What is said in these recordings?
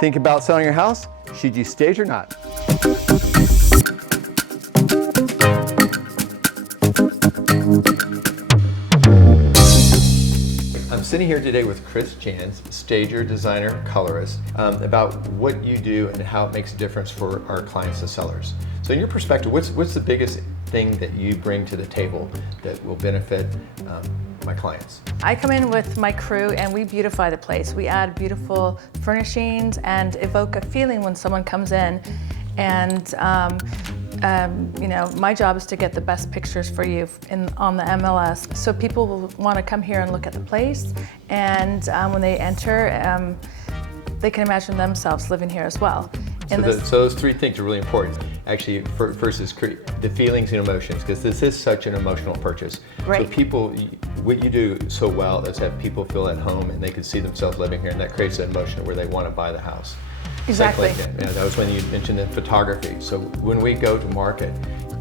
Think about selling your house? Should you stage or not? I'm sitting here today with Chris Jans, stager, designer, colorist, about what you do and how it makes a difference for our clients and sellers. So in your perspective, what's the biggest thing that you bring to the table that will benefit my clients? I come in with my crew and we beautify the place. We add beautiful furnishings and evoke a feeling when someone comes in. And you know, my job is to get the best pictures for you on the MLS. So people will want to come here and look at the place. And when they enter, they can imagine themselves living here as well. So those three things are really important. Actually, first is the feelings and emotions, because this is such an emotional purchase. Right. So people, what you do so well is have people feel at home and they can see themselves living here, and that creates an emotion where they want to buy the house. Exactly. Yeah, that was when you mentioned the photography. So when we go to market,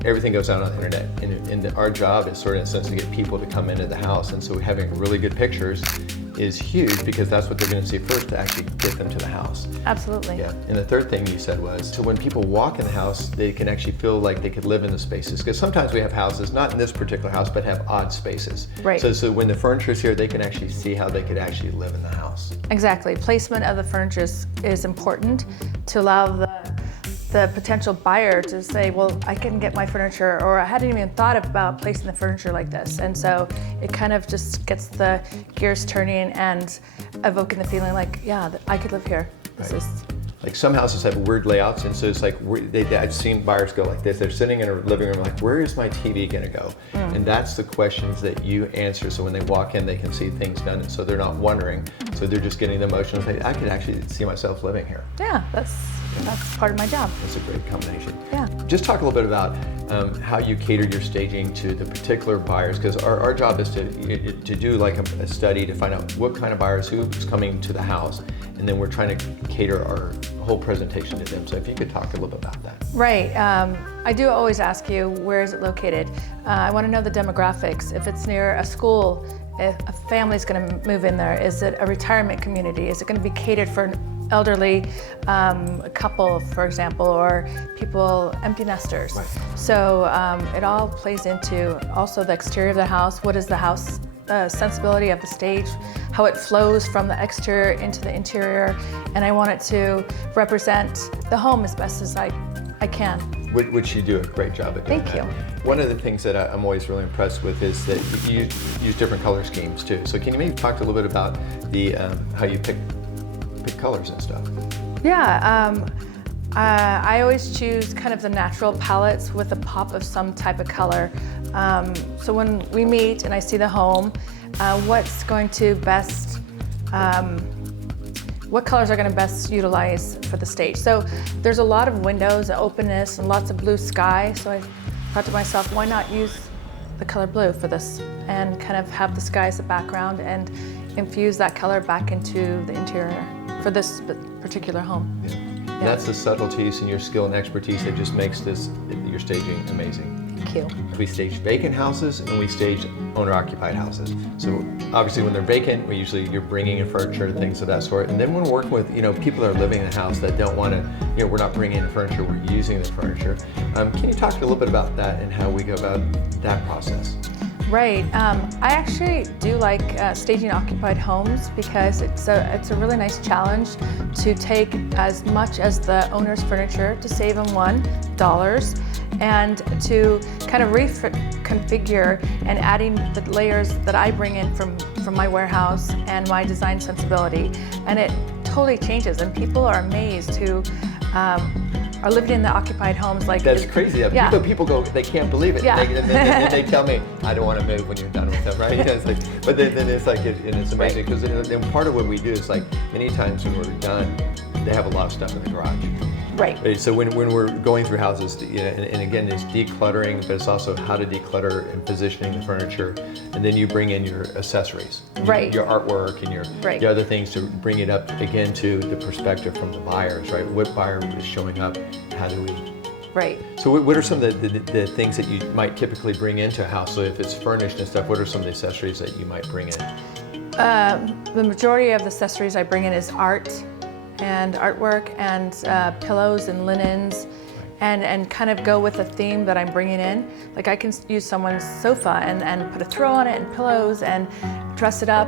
everything goes out on the internet, and our job is sort of in a sense to get people to come into the house, and so having really good pictures is huge because that's what they're going to see first to actually get them to the house. Absolutely. Yeah, and the third thing you said was, so when people walk in the house, they can actually feel like they could live in the spaces, because sometimes we have houses, not in this particular house, but have odd spaces. Right. So when the furniture is here, they can actually see how they could actually live in the house. Exactly. Placement of the furniture is important to allow the potential buyer to say, well, I can get my furniture, or I hadn't even thought about placing the furniture like this. And so it kind of just gets the gears turning and evoking the feeling like, yeah, I could live here. This Right. is Like some houses have weird layouts, and so it's like, I've seen buyers go like this. They're sitting in a living room like, where is my TV gonna go? And that's the questions that you answer. So when they walk in, they can see things done, and so they're not wondering. So they're just getting the emotion of, hey, I could actually see myself living here. yeah, that's part of my job. That's a great combination. Yeah. Just talk a little bit about how you cater your staging to the particular buyers, because our job is to do like a study to find out what kind of buyers, who's coming to the house, and then we're trying to cater our whole presentation to them. So if you could talk a little bit about that. Right. I do always ask you, where is it located? I want to know the demographics. If it's near a school, if a family's going to move in there, is it a retirement community? Is it going to be catered for an elderly couple, for example, or people, empty nesters? Right. So it all plays into also the exterior of the house. What is the house sensibility of the stage, how it flows from the exterior into the interior, and I want it to represent the home as best as I can. Which you do a great job at doing. Thank you. One of the things that I'm always really impressed with is that you use different color schemes too. So can you maybe talk a little bit about the how you pick colors and stuff? Yeah, I always choose kind of the natural palettes with a pop of some type of color. So when we meet and I see the home, what's going to best, what colors are going to best utilize for the stage? So there's a lot of windows, openness, and lots of blue sky. So I thought to myself, why not use the color blue for this and kind of have the sky as a background and infuse that color back into the interior for this particular home. Yeah. And that's the subtleties and your skill and expertise that just makes your staging amazing. Thank you. We stage vacant houses and we stage owner-occupied houses. So obviously when they're vacant, you're bringing in furniture and things of that sort. And then when we're working with people that are living in a house that don't want to, we're not bringing in furniture, we're using the furniture. Can you talk a little bit about that and how we go about that process? Right. I actually do like staging occupied homes because it's a really nice challenge to take as much as the owner's furniture to save them $1 and to kind of reconfigure and adding the layers that I bring in from my warehouse and my design sensibility, and it totally changes, and people are amazed who are living in the occupied homes. Like that's crazy. Yeah. People go, they can't believe it. Yeah. And they tell me, I don't want to move when you're done with them, right? It's like, but then it's like, and it's amazing because then part of what we do is like many times when we're done, they have a lot of stuff in the garage. Right. So when we're going through houses, and again, it's decluttering, but it's also how to declutter and positioning the furniture, and then you bring in your accessories, right, your artwork and right, the other things to bring it up again to the perspective from the buyers, right? What buyer is showing up? How do we? Right. So what are some of the things that you might typically bring into a house? So if it's furnished and stuff, what are some of the accessories that you might bring in? The majority of the accessories I bring in is art and artwork and pillows and linens. And kind of go with the theme that I'm bringing in. Like I can use someone's sofa and put a throw on it and pillows and dress it up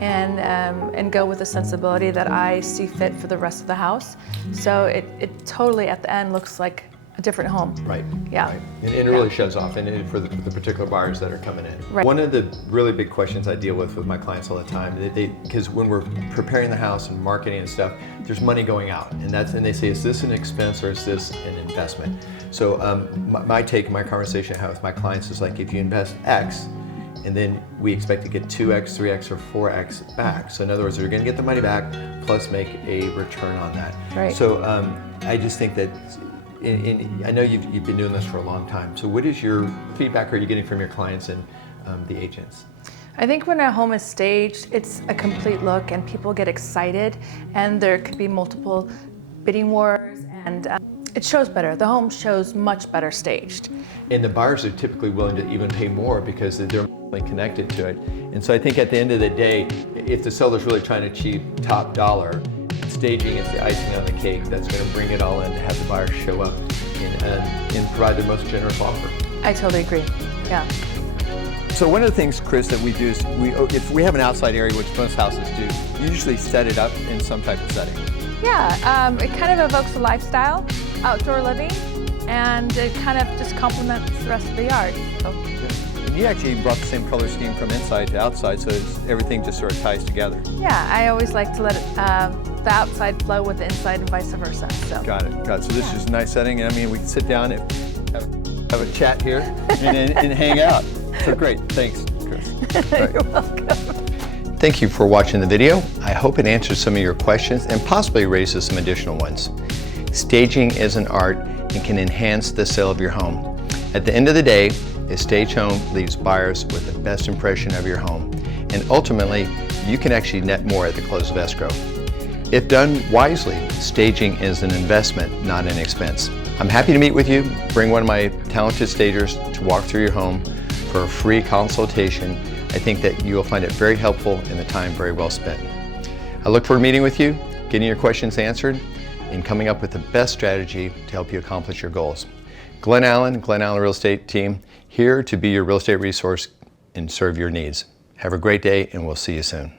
and go with the sensibility that I see fit for the rest of the house. So it totally at the end looks like a different home. Right. Yeah. Right. And it really shows off, and for the particular buyers that are coming in. Right. One of the really big questions I deal with my clients all the time, because when we're preparing the house and marketing and stuff, there's money going out, and they say, is this an expense or is this an investment? So my conversation I have with my clients is like, if you invest X, and then we expect to get 2X, 3X, or 4X back. So in other words, you're going to get the money back plus make a return on that. Right. So I just think that. I know you've been doing this for a long time. So what is your feedback are you getting from your clients and the agents? I think when a home is staged, it's a complete look and people get excited, and there could be multiple bidding wars, and it shows better. The home shows much better staged. And the buyers are typically willing to even pay more because they're connected to it. And so I think at the end of the day, if the seller's really trying to achieve top dollar, staging is the icing on the cake that's going to bring it all in to have the buyer show up and provide the most generous offer. I totally agree. Yeah. So one of the things, Chris, that we do is if we have an outside area, which most houses do, you usually set it up in some type of setting. Yeah, it kind of evokes a lifestyle, outdoor living, and it kind of just complements the rest of the yard. So. And you actually brought the same color scheme from inside to outside, so everything just sort of ties together. Yeah, I always like to let the outside flow with the inside and vice versa. So. Got it. So this is a nice setting. I mean, we can sit down and have a chat here and hang out. So great. Thanks, Chris. Right. You're welcome. Thank you for watching the video. I hope it answers some of your questions and possibly raises some additional ones. Staging is an art and can enhance the sale of your home. At the end of the day, a staged home leaves buyers with the best impression of your home, and ultimately, you can actually net more at the close of escrow. If done wisely, staging is an investment, not an expense. I'm happy to meet with you. Bring one of my talented stagers to walk through your home for a free consultation. I think that you will find it very helpful and the time very well spent. I look forward to meeting with you, getting your questions answered, and coming up with the best strategy to help you accomplish your goals. Glenn Allen Real Estate Team, here to be your real estate resource and serve your needs. Have a great day, and we'll see you soon.